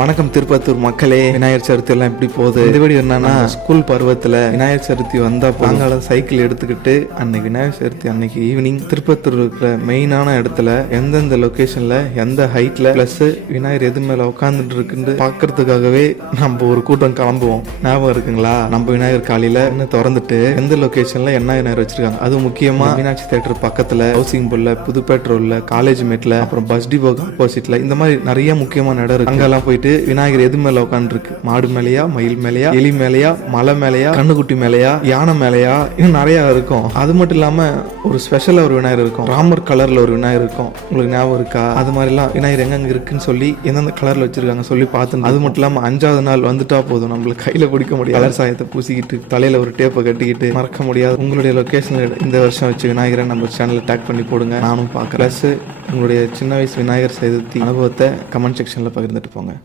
வணக்கம் திருப்பத்தூர் மக்களே. விநாயகர் சதுர்த்தி எல்லாம் எப்படி போகுது? இந்த வீடியோ என்னன்னா, ஸ்கூல் பருவத்துல விநாயகர் சதுர்த்தி வந்தா பாங்காலம் சைக்கிள் எடுத்துக்கிட்டு அன்னைக்கு விநாயகர் சதுர்த்தி அன்னைக்கு ஈவினிங் திருப்பத்தூர் இருக்கிற மெயினான இடத்துல எந்தெந்த லொகேஷன்ல எந்த ஹைட்ல பிளஸ் விநாயகர் எது மேல உட்காந்துட்டு இருக்குன்னு பாக்குறதுக்காகவே நம்ம ஒரு கூட்டம் கிளம்புவோம். ஞாபகம் இருக்குங்களா? நம்ம விநாயகர் காலையில திறந்துட்டு எந்த லொகேஷன்ல என்ன விநாயகர் வச்சிருக்காங்க, அது முக்கியமா மீனாட்சி தியேட்டர் பக்கத்துல, ஹவுசிங் போர்ட்ல, புதுப்பேட்டை ரோட்ல, காலேஜ் மேட்ல, அப்புறம் பஸ் டிப்போக்கு ஆப்போசிட்ல, இந்த மாதிரி நிறைய முக்கியமான இடம் இருக்கு. அங்கெல்லாம் போயிட்டு விநாயகர் எது மேல உட்காந்துருக்கு, மாடு மேலையா, மயில் மேலையா, எலி மேலையா, மலை மேலையா, கண்ணுக்குட்டி மேலையா, யானை மேலையா, இன்னும் நிறைய இருக்கும். அது மட்டும் இல்லாம ஒரு ஸ்பெஷலா ஒரு விநாயகர் இருக்கும், ராமர் கலர்ல ஒரு விநாயகர் இருக்கும். உங்களுக்கு ஞாபகம் இருக்கா? அது மாதிரி எல்லாம் விநாயகர் எங்க இருக்குன்னு சொல்லி எந்தெந்த கலர்ல வச்சிருக்காங்க சொல்லி பார்த்து, அது மட்டும் இல்லாம 5வது நாள் வந்துட்டா போதும், நம்மளுக்கு கையில பிடிக்க முடியாது கலர் சாயத்தை பூசிக்கிட்டு தலையில ஒரு டேப்பை கட்டிக்கிட்டு மறக்க முடியாது உங்களுடைய லொகேஷன் இந்த வருஷம் வச்சு விநாயகரை நம்ம சேனல்ல டேக் பண்ணி போடுங்க, நானும் பார்க்கறேன். பிளஸ் உங்களுடைய சின்ன வயசு விநாயகர் சதுர்த்தி அனுபவத்தை கமெண்ட் செக்ஷன்ல பகிர்ந்துட்டு போங்க.